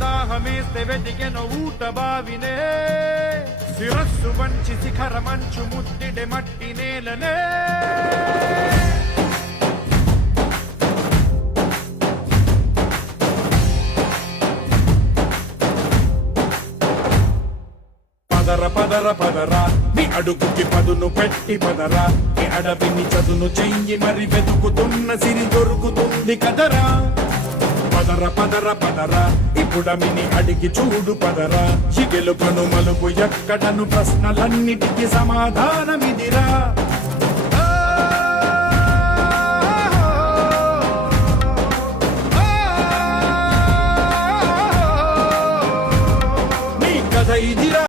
దాహమేస్తే వెతికెన ఊట బావినే శిరస్సు వంచి శిఖర మంచు ముద్దిడె మట్టి నేలనే పదర పదర పదరా నీ అడుగుకి పదును పెట్టి పదరా నీ అడవిని చదును చెయ్యి మరి వెతుకుతున్న సిరి దొరుకుతుంది కదరా పదర పదర పదరా ఇప్పుడమిని అడిగి చూడు పదరా ఈ గెలుపను మలుపు ఎక్కడను ప్రశ్నలన్నిటికీ సమాధానమిదిరా నీ కథ ఇదిరా.